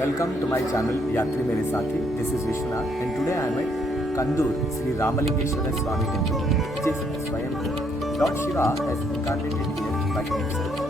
Welcome to my channel Yatri Mere Sathi. This is Vishwanath and today I am at Kandur Sri Ramalingeshwara Swami Temple, which is Swayambhu. Lord Shiva has incarnated here by himself.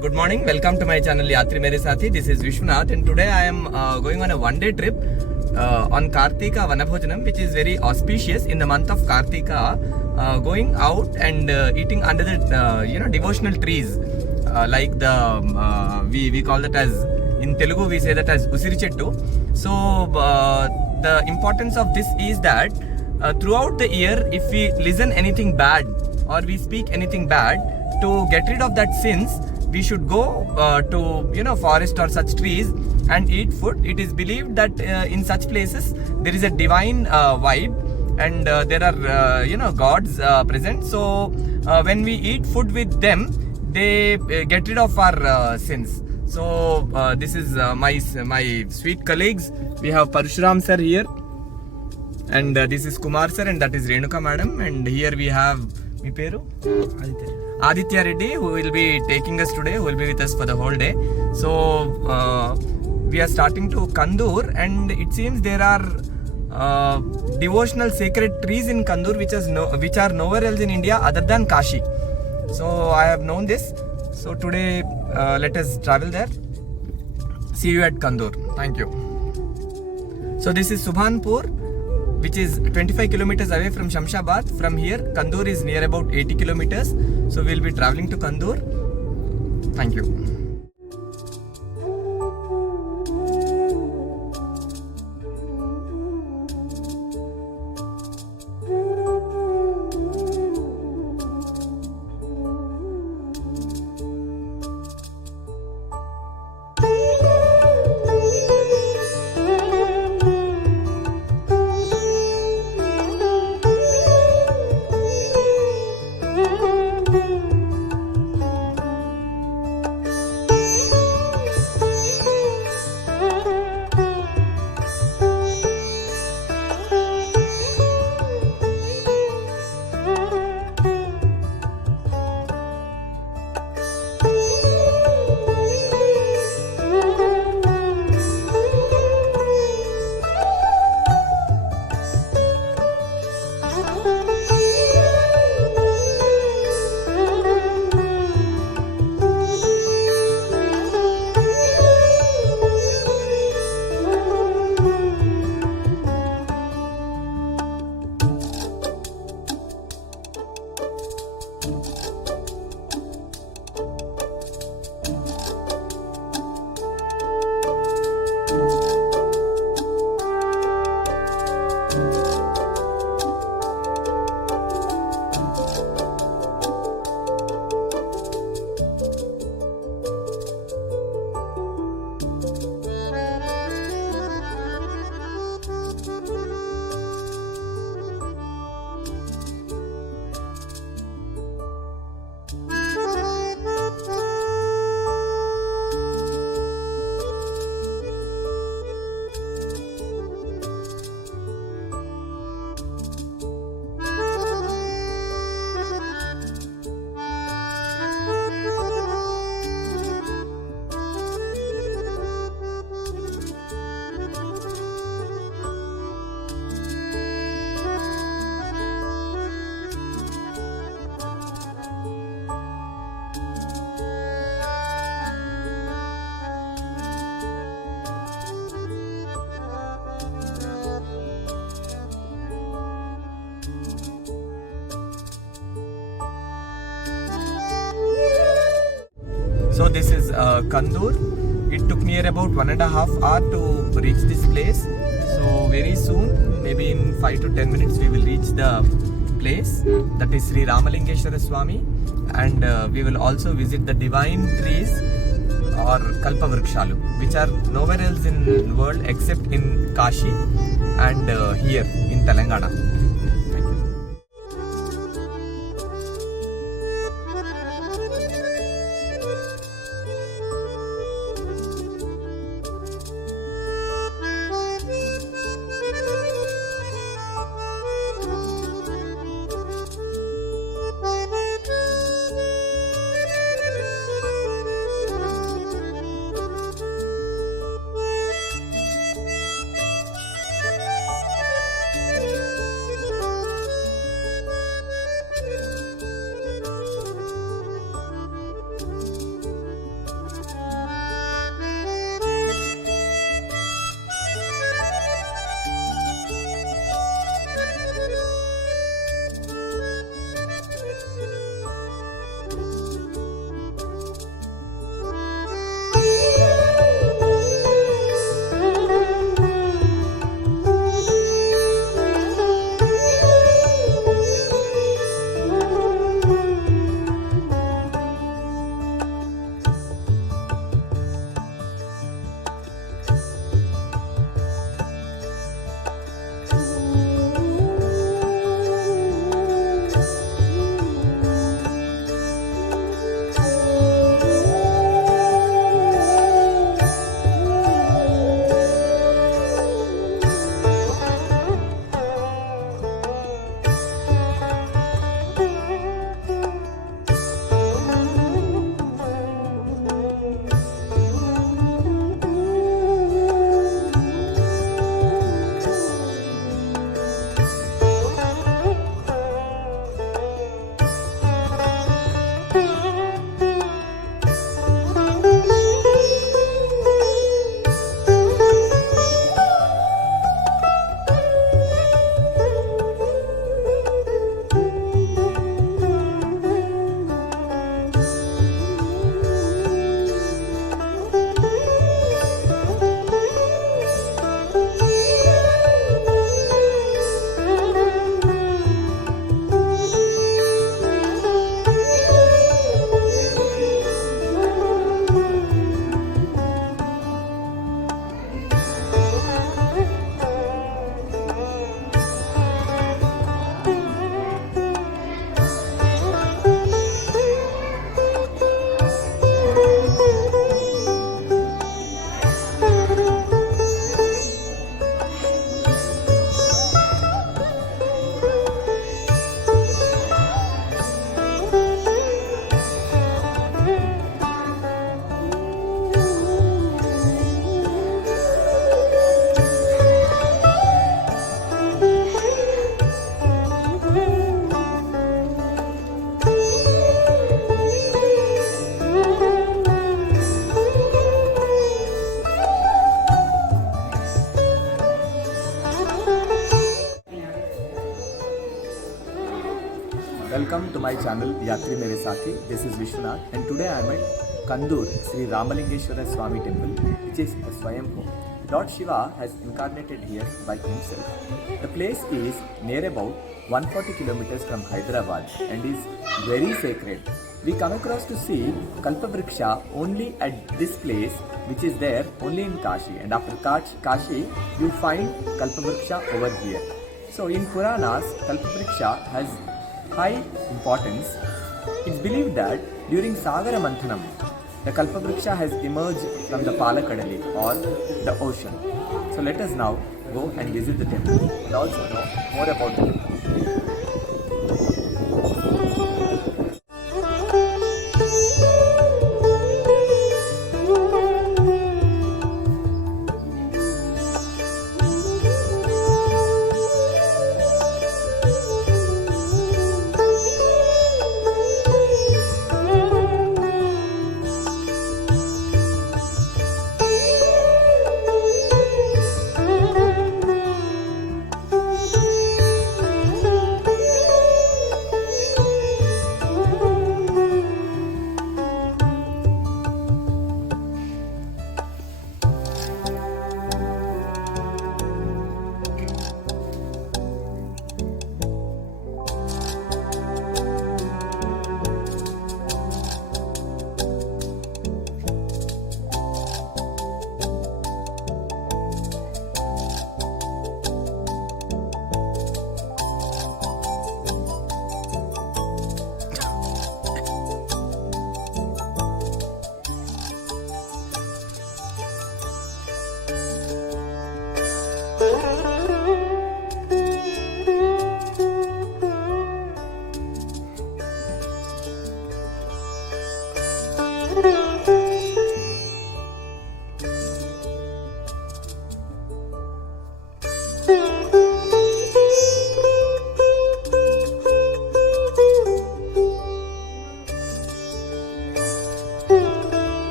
Good morning, welcome to my channel Yatri Mere Sathi. This is Vishwanath and today I am going on a one-day trip on Kartika Vanabhojanam, which is very auspicious in the month of Kartika, going out and eating under the devotional trees, like the we call that as, in Telugu we say that as Usiri Chettu. So the importance of this is that throughout the year, if we listen anything bad or we speak anything bad, to get rid of that sins, we should go to forest or such trees and eat food. It is believed that in such places there is a divine vibe and there are gods present. So when we eat food with them, they get rid of our sins. So this is my sweet colleagues. We have Parshuram sir here, and this is Kumar sir, and that is Renuka madam, and here we have mi peru Aditya Reddy, who will be taking us today, who will be with us for the whole day. So we are starting to Kandur, and it seems there are devotional sacred trees in Kandur which are nowhere else in India other than Kashi. So I have known this. So today let us travel there. See you at Kandur. Thank you. So this is Subhanpur, which is 25 kilometers away from Shamshabad. From here, Kandur is near about 80 kilometers. So we'll be traveling to Kandur. Thank you. So this is Kandur. It took near about 1.5 hours to reach this place. So very soon, maybe in 5 to 10 minutes, we will reach the place. That is Sri Ramalingeshwara Swami, and we will also visit the divine trees or Kalpavrukshalu, which are nowhere else in the world except in Kashi and here in Telangana. Thank you. to my channel Yatri Mere Sathi. This is Vishwanath and today I am at Kandur Sri Ramalingeshwara Swami Temple, which is Swayambhu. Lord Shiva has incarnated here by himself. The place is near about 140 kilometers from Hyderabad and is very sacred. We come across to see Kalpavriksha only at this place, which is there only in Kashi, and after Kashi you find Kalpavriksha over here. So in Puranas, Kalpavriksha has high importance. It's believed that during Sagara Manthanam, the Kalpavriksha has emerged from the Palakadali or the ocean. So let us now go and visit the temple and also know more about the temple.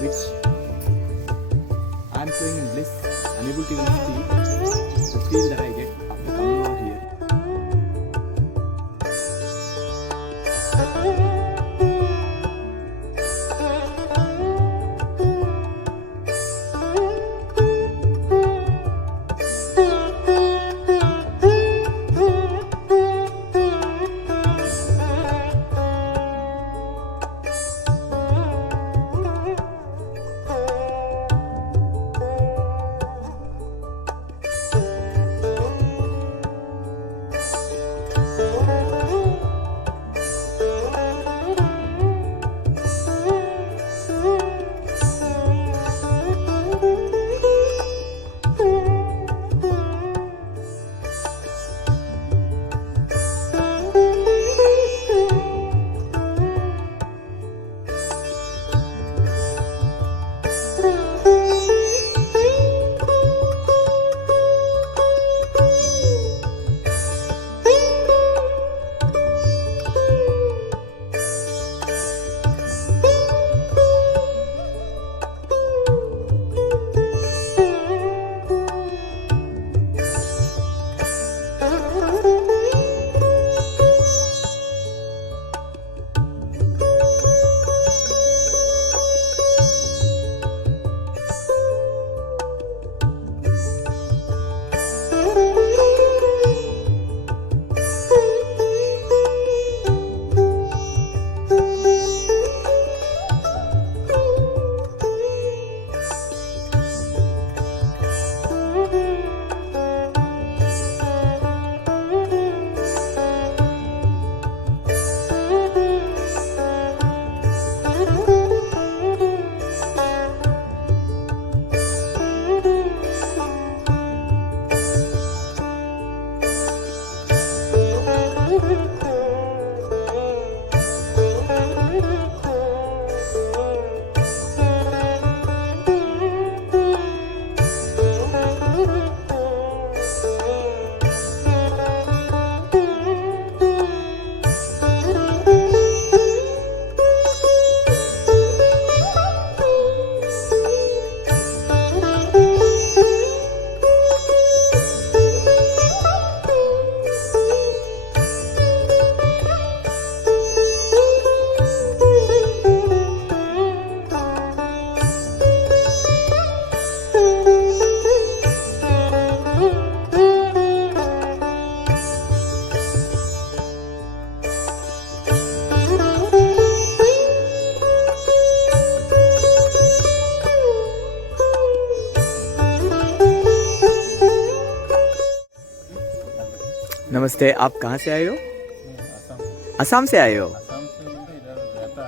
Which I am flowing in bliss, unable to even speak. The feel that I get after coming out here. नमस्ते, आप कहाँ से आए हो? असम असम से आए हो? असम से मतलब इधर रहता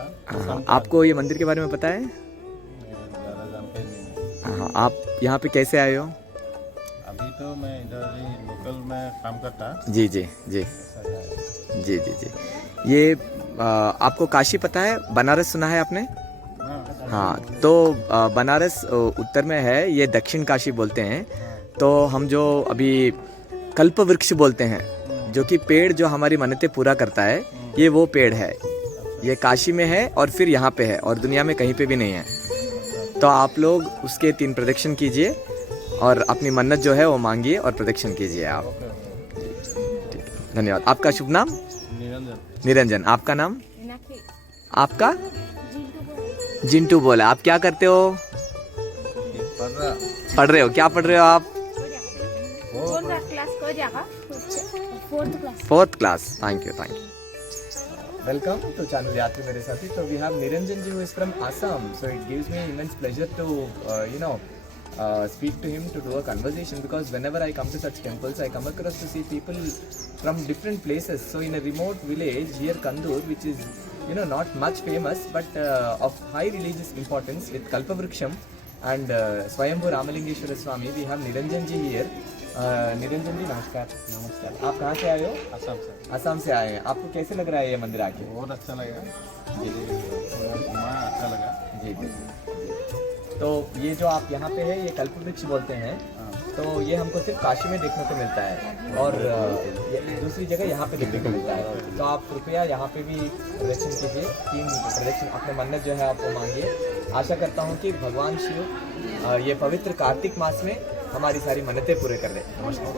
हाँ, आपको ये मंदिर के बारे में पता है? ज़्यादा जानते नहीं। हाँ, आप यहाँ पे कैसे आए हो? अभी तो मैं इधर ही लोकल में काम करता। जी जी जी ऐसा ही है। जी जी जी। ये आपको काशी पता है? बनारस सुना है आपने? हाँ हाँ, तो बनारस उत्तर में है, ये दक्षिण काशी बोलते हैं। तो हम जो अभी कल्प वृक्ष बोलते हैं, जो कि पेड़ जो हमारी मन्नतें पूरा करता है, ये वो पेड़ है। ये काशी में है और फिर यहाँ पे है और दुनिया में कहीं पे भी नहीं है। तो आप लोग उसके 3 प्रदक्षिण कीजिए और अपनी मन्नत जो है वो मांगिए और प्रदक्षिण कीजिए आप। Okay okay. ठीक है, धन्यवाद। आपका शुभ नाम? निरंजन निरंजन। आपका नाम? मीनाक्षी आपका? जिंटू बोल जिंटू बोला। आप क्या करते हो? पढ़ रहा पढ़ रहे हो? क्या पढ़ रहे हो आप? कौन सा क्लास को जाएगा? Fourth class. 4th class. Thank you thank you. Welcome to channel Yatri Mere Sathi. So we have Niranjan ji who is from Assam. So it gives me immense pleasure to speak to him, to do a conversation, because whenever I come to such temples, I come across to see people from different places. So in a remote village here, Kandur, which is not much famous but of high religious importance with Kalpavriksham and Swayambhu Ramalingeshwara Swami, we have Niranjan ji here. Niranjan ji नमस्कार। नमस्कार। आप कहाँ से आए हो? असम से। असम से आए हैं। आपको कैसे लग रहा है ये मंदिर आके? बहुत अच्छा लगा जी। वहाँ अच्छा लगा जी जी। तो ये जो आप यहाँ पे है, ये कल्प वृक्ष बोलते हैं। तो ये हमको सिर्फ काशी में देखने को मिलता है और ये दूसरी जगह यहाँ पे देखने को मिलता है। तो आप कृपया यहाँ पे भी प्रदक्षिण कीजिए। 3 प्रदक्षिण अपने मन्नत जो है आपको मांगिए। आशा करता हूँ कि भगवान शिव ये पवित्र कार्तिक मास में हमारी सारी मन्नतें पूरे कर दे। नमस्कार।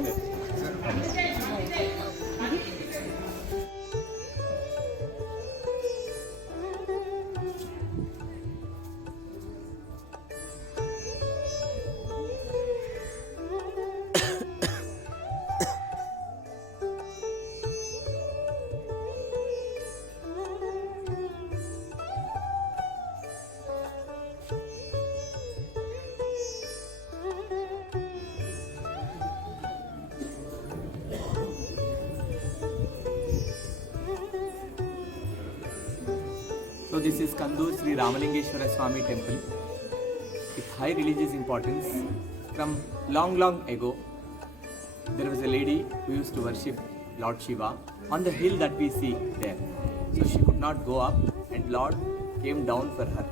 So this is Kandur Sri Ramalingeshwara Swami temple with high religious importance. From long ago, there was a lady who used to worship Lord Shiva on the hill that we see there. So she could not go up and Lord came down for her.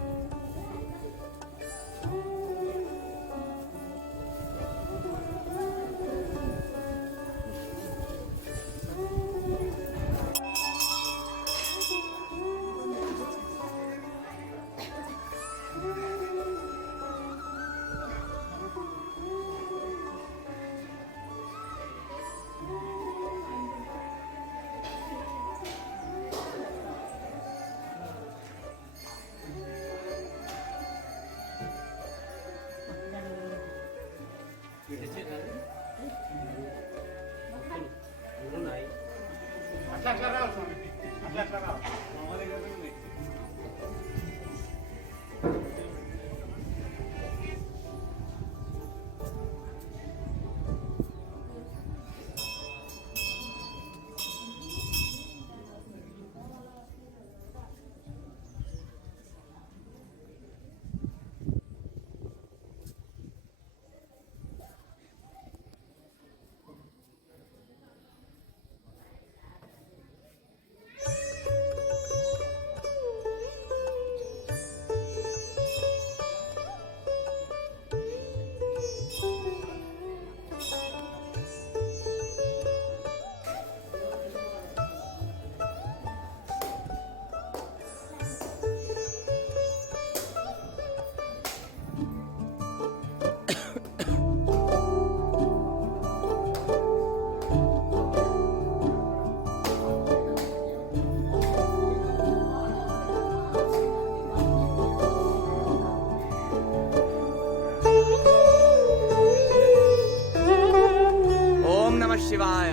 शिवाय,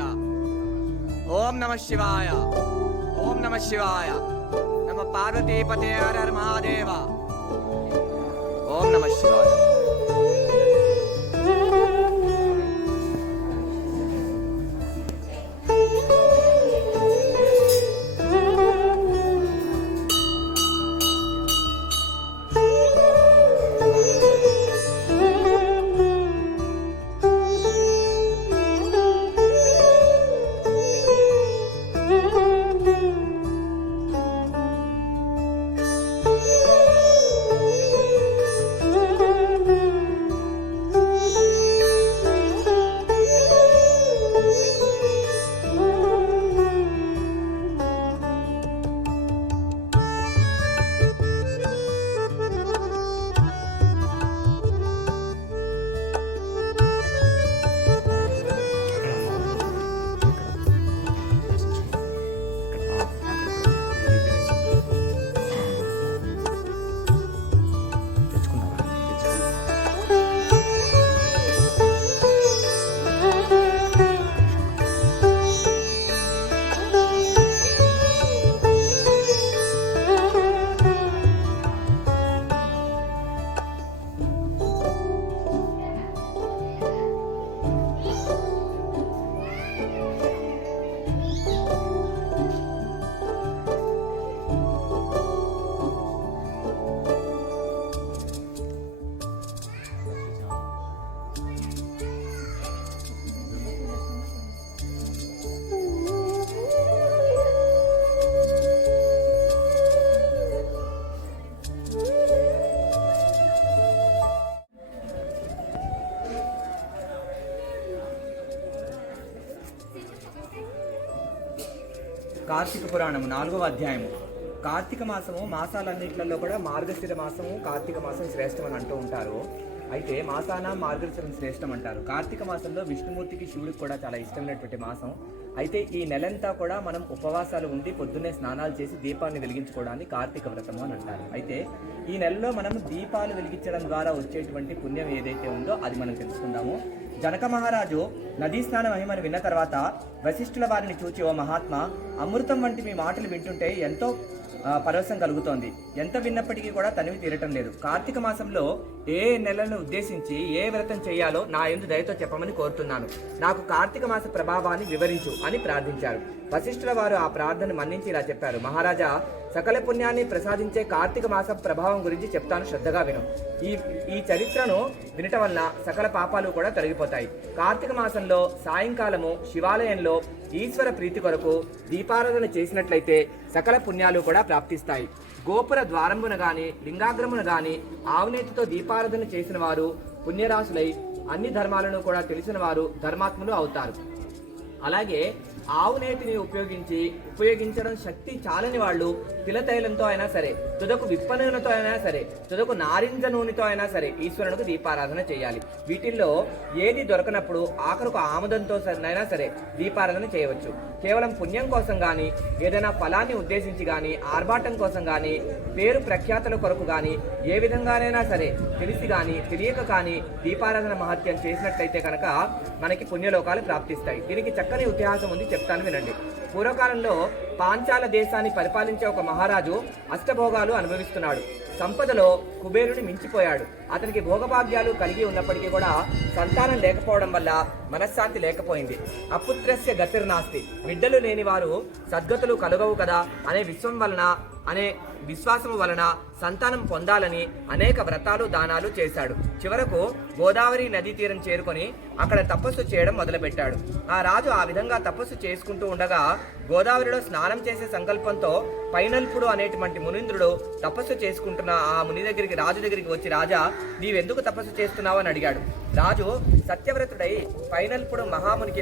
ओम नमः शिवाय, ओम नमः शिवाय, नमः पार्वती पते हर हर महादेव, ओम नमः शिवाय। కార్తీక పురాణము 4వ అధ్యాయము. కార్తీక మాసము మాసాలన్నింటిలో కూడా మార్గశిర మాసము కార్తీక మాసం శ్రేష్టం అని అంటూ ఉంటారు. అయితే మాసాన మార్గశిరం శ్రేష్టం అంటారు. కార్తీక మాసంలో విష్ణుమూర్తికి శివుడికి కూడా చాలా ఇష్టమైనటువంటి మాసం. అయితే ఈ నెలంతా కూడా మనం ఉపవాసాలు ఉండి పొద్దున్నే స్నానాలు చేసి దీపాన్ని వెలిగించుకోవడాన్ని కార్తీక వ్రతము అని అంటారు. అయితే ఈ నెలలో మనం దీపాలు వెలిగించడం ద్వారా వచ్చేటువంటి పుణ్యం ఏదైతే ఉందో అది మనం తెలుసుకుందాము. జనక మహారాజు నదీ స్నాన మహిమను విన్న తర్వాత వశిష్ఠుల వారిని చూచి, ఓ మహాత్మా, అమృతం వంటి మీ మాటలు వింటుంటే ఎంతో పరవశం కలుగుతోంది. ఎంత విన్నప్పటికీ కూడా తనివి తీరటం లేదు. కార్తీక మాసంలో ఏ నెలను ఉద్దేశించి ఏ వ్రతం చేయాలో నా యందు దయతో చెప్పమని కోరుతున్నాను. నాకు కార్తీక మాస ప్రభావాన్ని వివరించు అని ప్రార్థించారు. వశిష్ఠుల వారు ఆ ప్రార్థన మన్నించి ఇలా చెప్పారు, మహారాజా, సకల పుణ్యాన్ని ప్రసాదించే కార్తీక మాస ప్రభావం గురించి చెప్తాను, శ్రద్ధగా విను. ఈ చరిత్రను వినటం వలన సకల పాపాలు కూడా తొలగిపోతాయి. కార్తీక మాసంలో సాయంకాలము శివాలయంలో ఈశ్వర ప్రీతి కొరకు దీపారాధన చేసినట్లయితే సకల పుణ్యాలు కూడా ప్రాప్తిస్తాయి. గోపుర ద్వారంభున గాని లింగాగ్రమున గాని ఆవునేతితో దీపారాధన చేసిన వారు పుణ్యరాశులై అన్ని ధర్మాలను కూడా తెలిసిన వారు ధర్మాత్ములు అవుతారు. అలాగే ఆవునేతిని ఉపయోగించడం శక్తి చాలని వాళ్ళు తిలతైలంతో అయినా సరే, తుదకు విప్ప నూనెతో అయినా సరే, తుదకు నారింజ నూనెతో అయినా సరే ఈశ్వరునికి దీపారాధన చేయాలి. వీటిల్లో ఏది దొరకనప్పుడు ఆఖరుకు ఆముదంతో అయినా సరే దీపారాధన చేయవచ్చు. కేవలం పుణ్యం కోసం కానీ, ఏదైనా ఫలాన్ని ఉద్దేశించి కానీ, ఆర్భాటం కోసం కానీ, పేరు ప్రఖ్యాతుల కొరకు కానీ, ఏ విధంగానైనా సరే తెలిసి కానీ తెలియక కానీ దీపారాధన మహత్యం చేసినట్లయితే కనుక మనకి పుణ్యలోకాలు ప్రాప్తిస్తాయి. దీనికి చక్కని ఇతిహాసం ఉంది, చెప్తాను వినండి. పూర్వకాలంలో పాంచాల దేశాన్ని పరిపాలించే ఒక మహారాజు అష్టభోగాలు అనుభవిస్తున్నాడు. సంపదలో కుబేరుని మించిపోయాడు. అతనికి భోగభాగ్యాలు కలిగి ఉన్నప్పటికీ కూడా సంతానం లేకపోవడం వల్ల మనశ్శాంతి లేకపోయింది. అపుత్రస్య గతిర్నాస్తి, బిడ్డలు లేని వారు సద్గతులు కలుగవు కదా అనే విశ్వాసము వలన సంతానం పొందాలని అనేక వ్రతాలు దానాలు చేశాడు. చివరకు గోదావరి నదీ తీరం చేరుకొని అక్కడ తపస్సు చేయడం మొదలుపెట్టాడు. ఆ రాజు ఆ విధంగా తపస్సు చేసుకుంటూ ఉండగా గోదావరిలో స్నానం చేసే సంకల్పంతో పైనల్పుడు అనేటువంటి మునీంద్రుడు తపస్సు చేసుకుంటున్న ఆ ముని దగ్గరికి రాజు దగ్గరికి వచ్చి, రాజా, నీవెందుకు తపస్సు చేస్తున్నావు అని అడిగాడు. రాజు సత్యవ్రతుడై పైనల్పుడు మహామునికి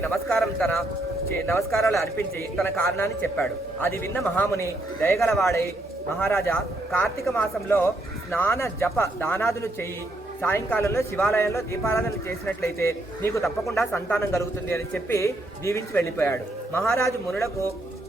నమస్కారాలు అర్పించి తన కారణాన్ని చెప్పాడు. అది విన్న మహాముని దయగలవాడై, మహారాజా, కార్తీక మాసంలో స్నాన జప దానాదులు చేయి, సాయంకాలంలో శివాలయంలో దీపారాధన చేసినట్లయితే నీకు తప్పకుండా సంతానం కలుగుతుంది అని చెప్పి దీవించి వెళ్ళిపోయాడు. మహారాజు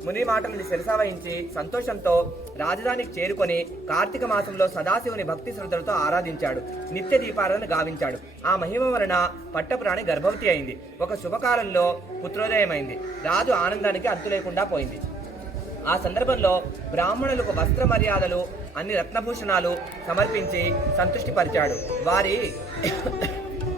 ముని మాటలను శిరసావహించి సంతోషంతో రాజధానికి చేరుకొని కార్తీక మాసంలో సదాశివుని భక్తి శ్రద్ధలతో ఆరాధించాడు. నిత్య దీపారాధన గావించాడు. ఆ మహిమ వలన పట్టపురాణి గర్భవతి అయింది. ఒక శుభకాలంలో పుత్రోదయమైంది. రాజు ఆనందానికి అంతు లేకుండా పోయింది. ఆ సందర్భంలో బ్రాహ్మణులకు వస్త్ర మర్యాదలు అన్ని రత్నభూషణాలు సమర్పించి సంతృష్టిపరిచాడు. వారి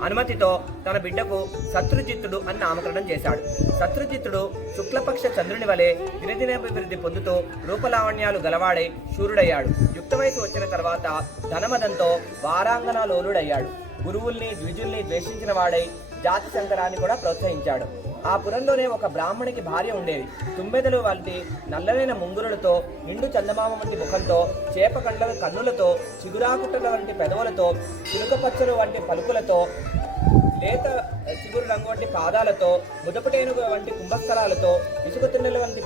అనుమతితో తన బిడ్డకు శత్రుజిత్తుడు అని నామకరణం చేశాడు. శత్రుజిత్తుడు శుక్లపక్ష చంద్రుని వలె దినదినాభివృద్ధి పొందుతూ రూపలావణ్యాలు గలవాడై శూరుడయ్యాడు. యుక్త వయసు వచ్చిన తర్వాత ధనమదంతో వారాంగనాలోలుడయ్యాడు. గురువుల్ని ద్విజుల్ని ద్వేషించిన వాడై జాతి సంకరాన్ని కూడా ప్రోత్సహించాడు. ఆ పురంలోనే ఒక బ్రాహ్మణికి భార్య ఉండేది. తుంబెదలు వంటి నల్లనైన ముంగురులతో, నిండు చందమామ వంటి ముఖంతో, చేపకండ్ల కన్నులతో, చిగురాకుట్టల వంటి పెదవులతో, చిలుకపచ్చలు వంటి పలుకులతో, లేత చిగురు రంగు వంటి పాదాలతో, ముదపటేనుగు వంటి కుంభస్థలాలతో, ఇసుక తున్నెల వంటి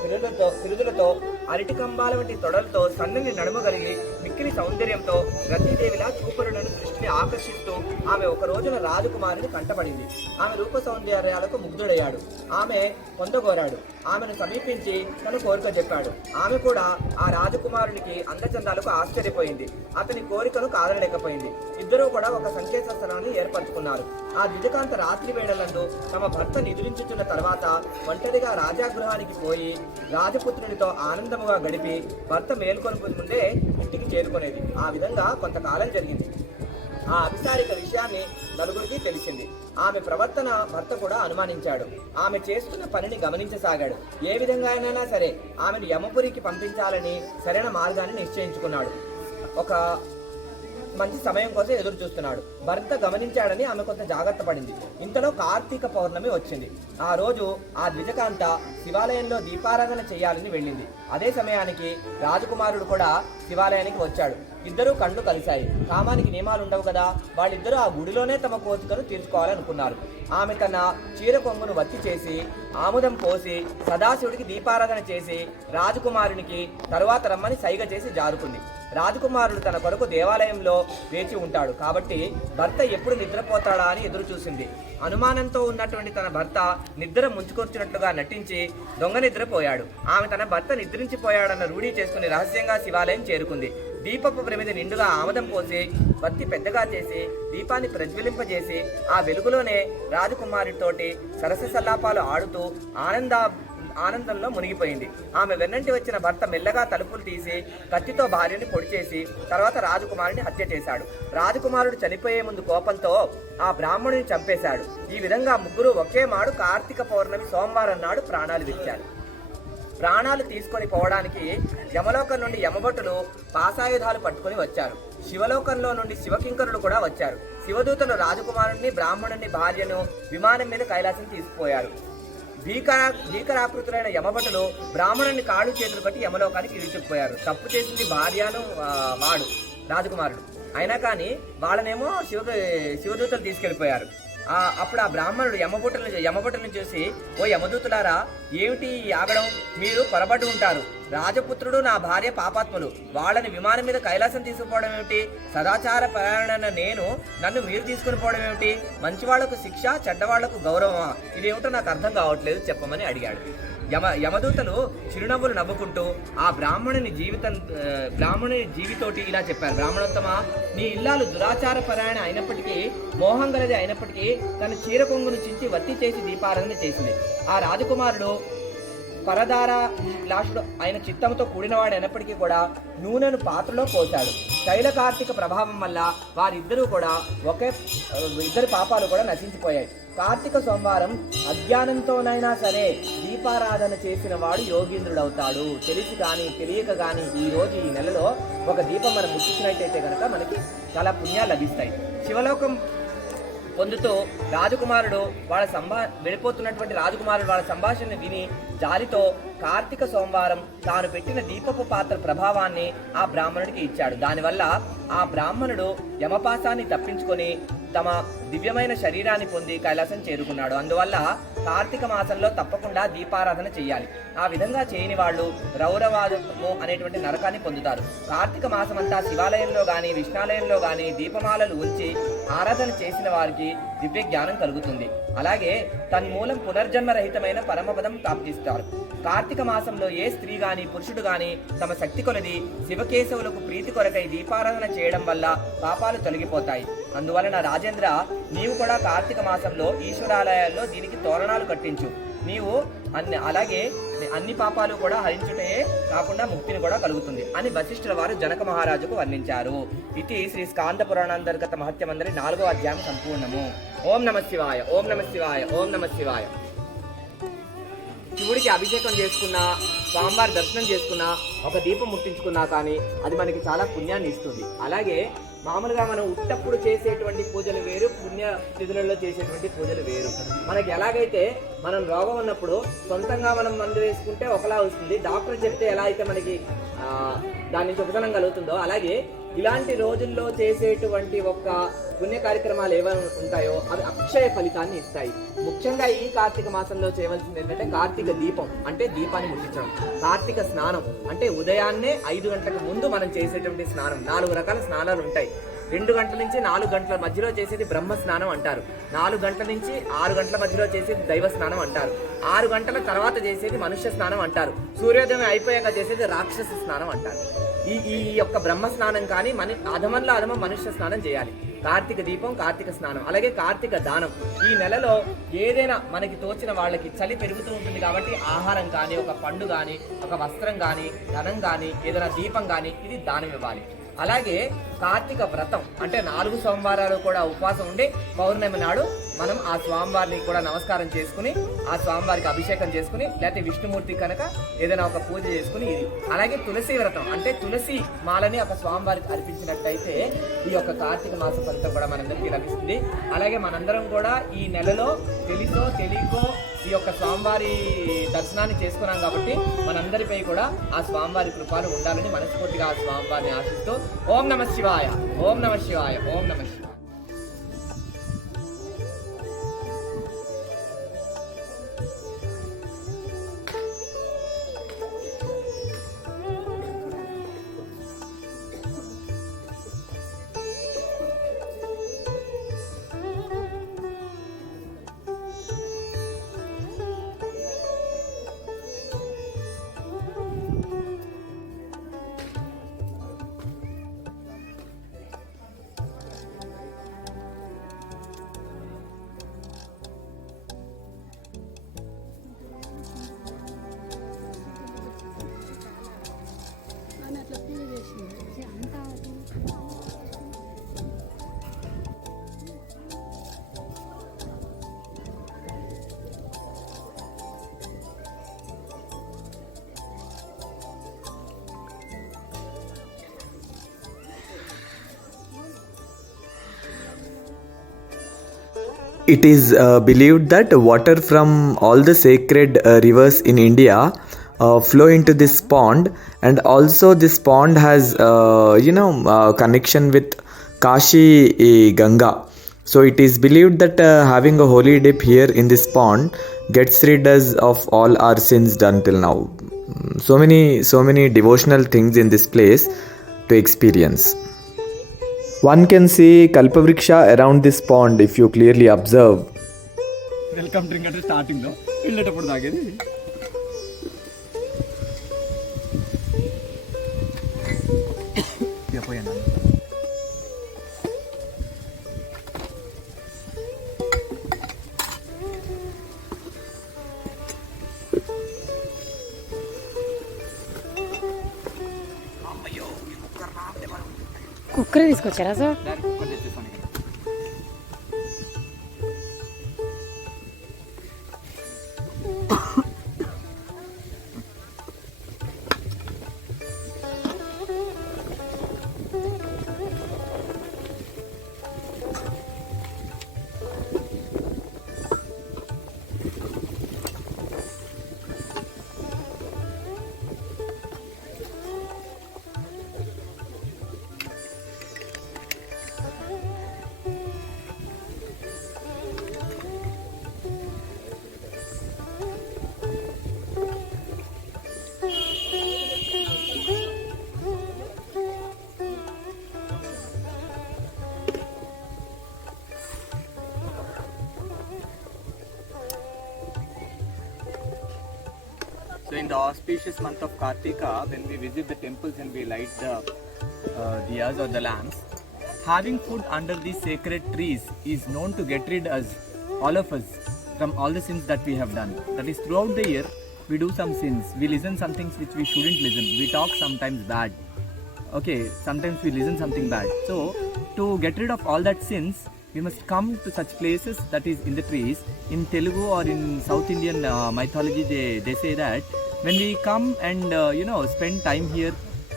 పిరుదులతో, అరటి కంబాల వంటి తొడలతో, సన్నని నడుము కలిగి మిక్కిలి సౌందర్యంతో రతీదేవిలా చూపరులను దృష్టిని ఆకర్షిస్తూ ఆమె ఒక రోజున రాజకుమారుని కంటపడింది. ఆమె రూప సౌందర్యాలకు ముగ్ధుడయ్యాడు. ఆమె పొందగోరాడు. ఆమెను సమీపించి తన కోరిక చెప్పాడు. ఆమె కూడా ఆ రాజకుమారునికి అందచందాలకు ఆశ్చర్యపోయింది. అతని కోరికను కాదనలేకపోయింది. ఇద్దరూ కూడా ఒక సంకేత స్థలాన్ని ఏర్పరచుకున్నారు. ఆ ద్విజకాంత రాత్రి వేళలందు తమ భర్త నిద్రించుతున్న తర్వాత ఒంటరిగా రాజాగృహానికి పోయి రాజపుత్రునితో ఆనందముగా గడిపి భర్త మేల్కొని ముందే ఇంటికి చేరుకునేది. ఆ విధంగా కొంతకాలం జరిగింది. ఆ అభిసారిక విషయాన్ని నలుగురికి తెలిసింది. ఆమె ప్రవర్తన భర్త కూడా అనుమానించాడు. ఆమె చేస్తున్న పనిని గమనించసాగాడు. ఏ విధంగా అయినా సరే ఆమెను యమపురికి పంపించాలని సరైన మార్గాన్ని నిశ్చయించుకున్నాడు. ఒక మంచి సమయం కోసం ఎదురు చూస్తున్నాడు. భర్త గమనించాడని ఆమె కొంత జాగ్రత్త పడింది. ఇంతలో కార్తీక పౌర్ణమి వచ్చింది. ఆ రోజు ఆ ద్విజకాంత శివాలయంలో దీపారాధన చేయాలని వెళ్ళింది. అదే సమయానికి రాజకుమారుడు కూడా శివాలయానికి వచ్చాడు. ఇద్దరూ కళ్ళు కలిశాయి. కామానికి నియమాలు ఉండవు కదా, వాళ్ళిద్దరూ ఆ గుడిలోనే తమ కోరికను తీర్చుకోవాలనుకున్నారు. ఆమె తన చీర కొంగును వత్తి చేసి ఆముదం పోసి సదాశివుడికి దీపారాధన చేసి రాజకుమారునికి తరువాత రమ్మని సైగ చేసి జారుకుంది. రాజకుమారుడు తన కొరకు దేవాలయంలో వేచి ఉంటాడు కాబట్టి భర్త ఎప్పుడు నిద్రపోతాడా అని ఎదురు చూసింది. అనుమానంతో ఉన్నటువంటి తన భర్త నిద్ర ముంచుకొచ్చినట్లుగా నటించి దొంగ నిద్రపోయాడు. ఆమె తన భర్త నిద్రించిపోయాడన్న రూఢి చేసుకుని రహస్యంగా శివాలయం చేరుకుంది. దీపపు ప్రమిద నిండుగా ఆమదం పోసి బత్తి పెద్దగా చేసి దీపాన్ని ప్రజ్వలింపజేసి ఆ వెలుగులోనే రాజకుమారుడితోటి సరస సల్లాపాలు ఆడుతూ ఆనందంలో మునిగిపోయింది. ఆమె వెన్నంటి వచ్చిన భర్త మెల్లగా తలుపులు తీసి కత్తితో భార్యని పొడి చేసి తర్వాత రాజకుమారుని హత్య చేశాడు. రాజకుమారుడు చనిపోయే ముందు కోపంతో ఆ బ్రాహ్మణుని చంపేశాడు. ఈ విధంగా ముగ్గురు ఒకే మాడు కార్తీక పౌర్ణమి సోమవారం నాడు ప్రాణాలు విడిచారు. ప్రాణాలు తీసుకొని పోవడానికి యమలోకం నుండి యమభటులు పాసాయుధాలు పట్టుకుని వచ్చారు. శివలోకంలో నుండి శివకింకరులు కూడా వచ్చారు. శివదూతలు రాజకుమారుని బ్రాహ్మణుని భార్యను విమానం మీద కైలాసం తీసుకుపోయారు. భీకరాకృతులైన యమభటులు బ్రాహ్మణుని కాళ్ళు చేతులు కట్టి యమలోకానికి ఇరుచుకుపోయారు. తప్పు చేసింది భార్యను వాడు రాజకుమారుడు అయినా కానీ వాళ్ళనేమో శివదూతలు తీసుకెళ్లిపోయారు. అప్పుడు ఆ బ్రాహ్మణుడు యమభటులను చూసి, ఓ యమదూతులారా, ఏమిటి ఆగడం? మీరు పొరబడి ఉంటారు. రాజపుత్రుడు నా భార్య పాపాత్ములు, వాళ్ళని విమానం మీద కైలాసం తీసుకుపోవడం ఏమిటి? సదాచార పరాయణ నన్ను మీరు తీసుకుని పోవడం ఏమిటి? మంచివాళ్లకు శిక్ష, చెడ్డవాళ్లకు గౌరవమా? ఇదేమిటో నాకు అర్థం కావట్లేదు, చెప్పమని అడిగాడు. యమదూతలు చిరునవ్వులు నవ్వుకుంటూ ఆ బ్రాహ్మణుని జీవితోటి ఇలా చెప్పారు. బ్రాహ్మణోత్తమ, నీ ఇల్లాలు దురాచార పరాయణ అయినప్పటికీ, మోహం గలది అయినప్పటికీ తన చీర కొంగును చించి వత్తి చేసి దీపారాధన చేసింది. ఆ రాజకుమారుడు పరదారాలాషుడు ఆయన చిత్తంతో కూడినవాడు అయినప్పటికీ కూడా నూనెను పాత్రలో పోశాడు. శైల కార్తీక ప్రభావం వల్ల వారిద్దరూ కూడా ఇద్దరి పాపాలు కూడా నశించిపోయాయి. కార్తీక సోమవారం అజ్ఞానంతోనైనా సరే దీపారాధన చేసిన వాడు యోగీంద్రుడవుతాడు. తెలిసి కానీ తెలియక కానీ ఈ రోజు ఈ నెలలో ఒక దీపం మనం ముట్టించినట్టయితే కనుక మనకి చాలా పుణ్యాలు లభిస్తాయి. శివలోకం పొందుతూ రాజకుమారుడు వెళ్ళిపోతున్నటువంటి రాజకుమారుడు వాళ్ళ సంభాషణను విని జాలితో కార్తీక సోమవారం తాను పెట్టిన దీపపు పాత్ర ప్రభావాన్ని ఆ బ్రాహ్మణుడికి ఇచ్చాడు. దానివల్ల ఆ బ్రాహ్మణుడు యమపాసాన్ని తప్పించుకొని తమ దివ్యమైన శరీరాన్ని పొంది కైలాసం చేరుకున్నాడు. అందువల్ల కార్తీక మాసంలో తప్పకుండా దీపారాధన చేయాలి. ఆ విధంగా చేయని వాళ్ళు రౌరవాదము అనేటువంటి నరకాన్ని పొందుతారు. కార్తీక మాసమంతా శివాలయంలో గాని విష్ణాలయంలో గాని దీపమాలలు ఉంచి ఆరాధన చేసిన వారికి దివ్య జ్ఞానం కలుగుతుంది. అలాగే తన్మూలం పునర్జన్మరహితమైన పరమపదం ప్రాప్తిస్తారు. కార్తీక మాసంలో ఏ స్త్రీ గాని పురుషుడు గాని తమ శక్తి కొలది శివకేశవులకు ప్రీతి కొరకై దీపారాధన చేయడం వల్ల పాపాలు తొలగిపోతాయి. అందువలన రాజేంద్ర, నీవు కూడా కార్తీక మాసంలో ఈశ్వరాలయాల్లో దీనికి తోరణాలు కట్టించు. నీవు అలాగే అన్ని పాపాలు కూడా హరించుటే కాకుండా ముక్తిని కూడా కలుగుతుంది అని వశిష్ఠుల వారు జనక మహారాజుకు వర్ణించారు. ఇది శ్రీ స్కాంద పురాణాంతర్గత మహత్యమందరి 4వ అధ్యాయం సంపూర్ణము. ఓం నమ శివాయ, ఓం నమ శివాయ, ఓం నమ శివాయ. శివుడికి అభిషేకం చేసుకున్నా, స్వామివారి దర్శనం చేసుకున్నా, ఒక దీపం ముట్టించుకున్నా కానీ అది మనకి చాలా పుణ్యాన్ని ఇస్తుంది. అలాగే మామూలుగా మనం ఉట్టప్పుడు చేసేటువంటి పూజలు వేరు, పుణ్య తిథులలో చేసేటువంటి పూజలు వేరు. మనకి ఎలాగైతే మనం రోగం ఉన్నప్పుడు సొంతంగా మనం మందు వేసుకుంటే ఒకలా వస్తుంది, డాక్టర్ చెప్తే ఎలా అయితే మనకి దాని నుంచి ఉపశమనం కలుగుతుందో, అలాగే ఇలాంటి రోజుల్లో చేసేటువంటి ఒక పుణ్య కార్యక్రమాలు ఏమైనా ఉంటాయో అవి అక్షయ ఫలితాన్ని ఇస్తాయి. ముఖ్యంగా ఈ కార్తీక మాసంలో చేయవలసింది ఏంటంటే కార్తీక దీపం అంటే దీపాన్ని ముట్టించడం, కార్తీక స్నానం అంటే ఉదయాన్నే 5 గంటలకు ముందు మనం చేసేటువంటి స్నానం. 4 రకాల స్నానాలు ఉంటాయి. 2 గంటల నుంచి 4 గంటల మధ్యలో చేసేది బ్రహ్మ స్నానం అంటారు. 4 గంటల నుంచి 6 గంటల మధ్యలో చేసేది దైవ స్నానం అంటారు. 6 గంటల తర్వాత చేసేది మనుష్య స్నానం అంటారు. సూర్యోదయం అయిపోయాక చేసేది రాక్షస స్నానం అంటారు. ఈ యొక్క బ్రహ్మ స్నానం కానీ అధమంలో అధమం మనుష్య స్నానం చేయాలి. కార్తీక దీపం, కార్తీక స్నానం, అలాగే కార్తీక దానం. ఈ నెలలో ఏదైనా మనకి తోచిన వాళ్ళకి చలి పెరుగుతూ ఉంటుంది కాబట్టి ఆహారం కానీ, ఒక పండు కానీ, ఒక వస్త్రం కానీ, ధనం కానీ, ఏదైనా దీపం కానీ ఇది దానం ఇవ్వాలి. అలాగే కార్తీక వ్రతం అంటే 4 సోమవారాలు కూడా ఉపవాసం ఉండి పౌర్ణమి నాడు మనం ఆ స్వామివారిని కూడా నమస్కారం చేసుకుని ఆ స్వామివారికి అభిషేకం చేసుకుని లేకపోతే విష్ణుమూర్తి కనుక ఏదైనా ఒక పూజ చేసుకుని ఇది. అలాగే తులసి వ్రతం అంటే తులసి మాలని ఒక స్వామివారికి అర్పించినట్టయితే ఈ యొక్క కార్తీక మాస ఫలితం కూడా మనందరికీ లభిస్తుంది. అలాగే మనందరం కూడా ఈ నెలలో తెలిసో తెలియకో ఈ యొక్క స్వామివారి దర్శనాన్ని చేసుకున్నాం కాబట్టి మనందరిపై కూడా ఆ స్వామివారి కృపలు ఉండాలని మనస్ఫూర్తిగా ఆ స్వామివారిని ఆశిస్తూ ఓం నమః శివాయ, ఓం నమః శివాయ, ఓం నమః శివాయ. It is believed that water from all the sacred rivers in India flow into this pond, and also this pond has connection with Kashi Ganga. So it is believed that having a holy dip here in this pond gets rid us of all our sins done till now. So many devotional things in this place to experience. One can see Kalpavriksha around this pond if you clearly observe. Welcome drink అంటే స్టార్టింగ్లో వెళ్ళేటప్పుడు తాగేది. Cooker తీసుకొచ్చారా sir? So in the auspicious month of Kartika, when we visit the temples and we light the diyas or the lamps, having food under these sacred trees is known to get rid us, all of us, from all the sins that we have done. That is, throughout the year, we do some sins. We listen some things which we shouldn't listen. We talk sometimes bad. Okay, sometimes we listen something bad. So to get rid of all that sins, we must come to such places, that is in the trees. In Telugu or in South Indian mythology, they say that when we come and spend time here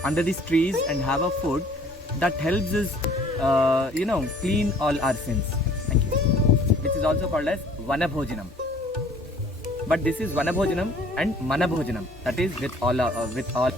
under these trees and have a food, that helps us clean all our sins. Thank you. Which is also called as Vanabhojanam. But this is Vanabhojanam and Manabhojanam. That is with all.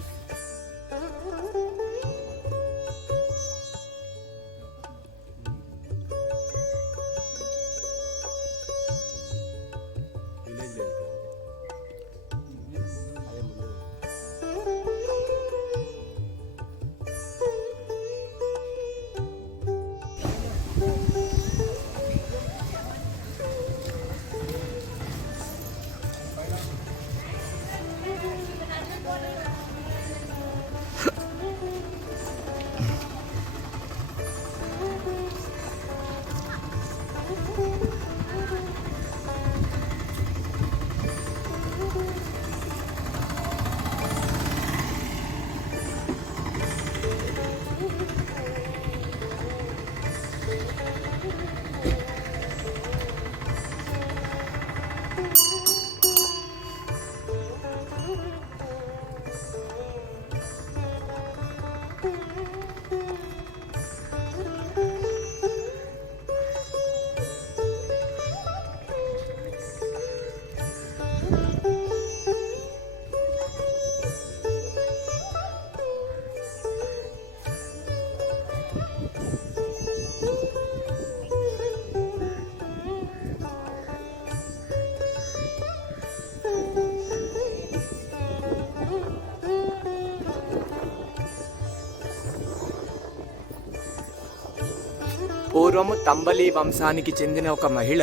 పూర్వము తంబలి వంశానికి చెందిన ఒక మహిళ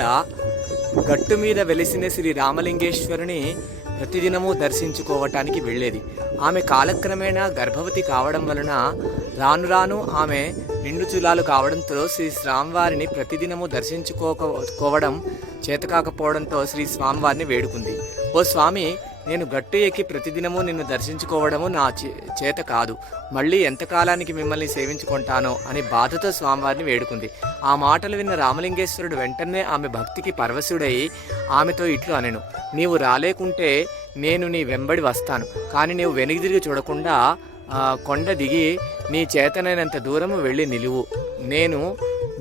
గట్టు మీద వెలిసిన శ్రీ రామలింగేశ్వరుని ప్రతిదినము దర్శించుకోవటానికి వెళ్ళేది. ఆమె కాలక్రమేణా గర్భవతి కావడం వలన రాను రాను ఆమె నిండు చులాలు కావడంతో శ్రీ స్వామివారిని ప్రతిదినము దర్శించుకోవడం చేతకాకపోవడంతో శ్రీ స్వామివారిని వేడుకుంది. ఓ స్వామి, నేను గట్టు ఎక్కి ప్రతిదినము నిన్ను దర్శించుకోవడము నా చేత కాదు. మళ్ళీ ఎంతకాలానికి మిమ్మల్ని సేవించుకుంటానో అని బాధతో స్వామివారిని వేడుకుంది. ఆ మాటలు విన్న రామలింగేశ్వరుడు వెంటనే ఆమె భక్తికి పరవశుడై ఆమెతో ఇట్లు అనెను, నీవు రాలేకుంటే నేను నీ వెంబడి వస్తాను, కానీ నీవు వెనుక తిరిగి చూడకుండా కొండ దిగి నీ చేతనైనంత దూరము వెళ్ళి నిలువు, నేను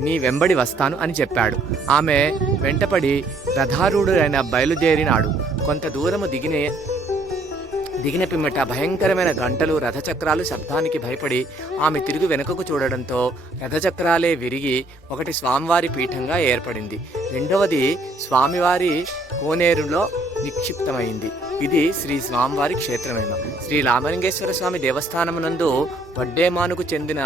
నీ వెంబడి వస్తాను అని చెప్పాడు. ఆమె వెంటపడి రథారూఢుడైన బయలుదేరినాడు. కొంత దూరము దిగిన పిమ్మట భయంకరమైన గంటలు రథచక్రాలు శబ్దానికి భయపడి ఆమె తిరుగు వెనుకకు చూడడంతో రథచక్రాలే విరిగి ఒకటి స్వామివారి పీఠంగా ఏర్పడింది, రెండవది స్వామివారి కోనేరులో నిక్షిప్తమైంది. ఇది శ్రీ స్వామివారి క్షేత్రమేమ. శ్రీ రామలింగేశ్వర స్వామి దేవస్థానమునందు వడ్డేమానుకు చెందిన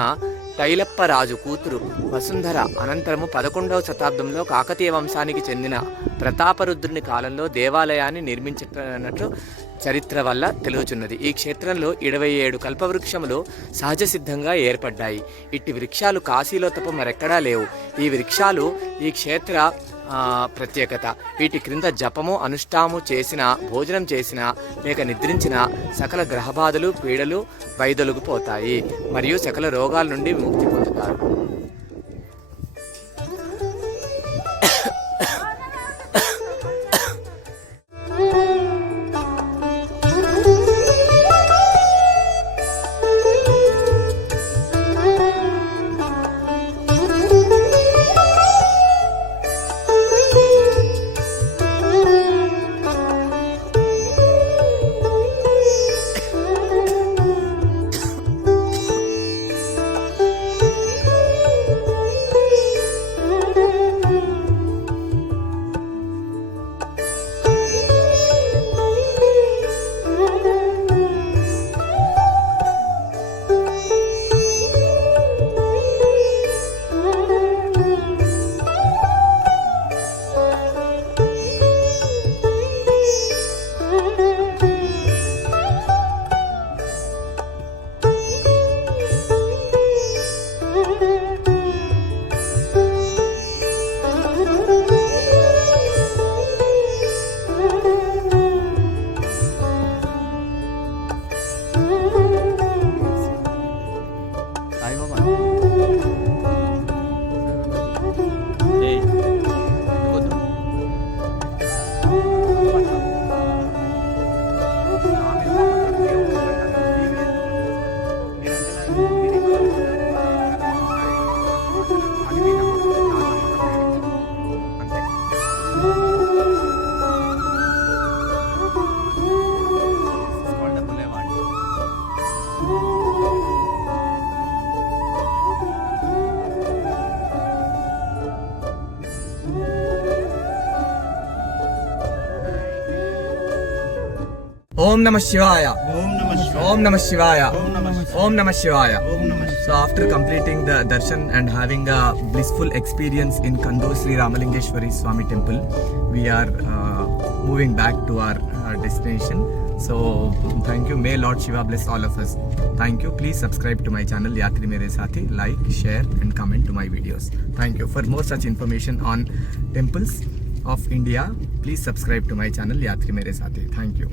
తైలప్ప రాజు కూతురు వసుంధర అనంతరము 11వ శతాబ్దంలో కాకతీయ వంశానికి చెందిన ప్రతాపరుద్రుని కాలంలో దేవాలయాన్ని నిర్మించినట్లు చరిత్ర వల్ల తెలుగుచున్నది. ఈ క్షేత్రంలో 27 కల్పవృక్షములు సహజ సిద్ధంగా ఏర్పడ్డాయి. ఇట్టి వృక్షాలు కాశీలో తప్ప మరెక్కడా లేవు. ఈ వృక్షాలు ఈ క్షేత్ర ప్రత్యేకత. వీటి క్రింద జపము అనుష్ఠాము చేసిన, భోజనం చేసిన లేక నిద్రించిన సకల గ్రహబాధలు పీడలు వైదొలిగిపోతాయి మరియు సకల రోగాల నుండి విముక్తి పొందుతారు. Om Namah Shivaya. Om Namah Shivaya. Om Namah Shivaya. So after completing the darshan and having a blissful experience in Kandur Sri Ramalingeshwari Swami Temple, we are moving back to our destination. So thank you. May Lord Shiva bless all of us. Thank you. Please subscribe to my channel Yatri Mere Sathi. Like, share and comment to my videos. Thank you. For more such information on temples of India, please subscribe to my channel Yatri Mere Sathi. Thank you.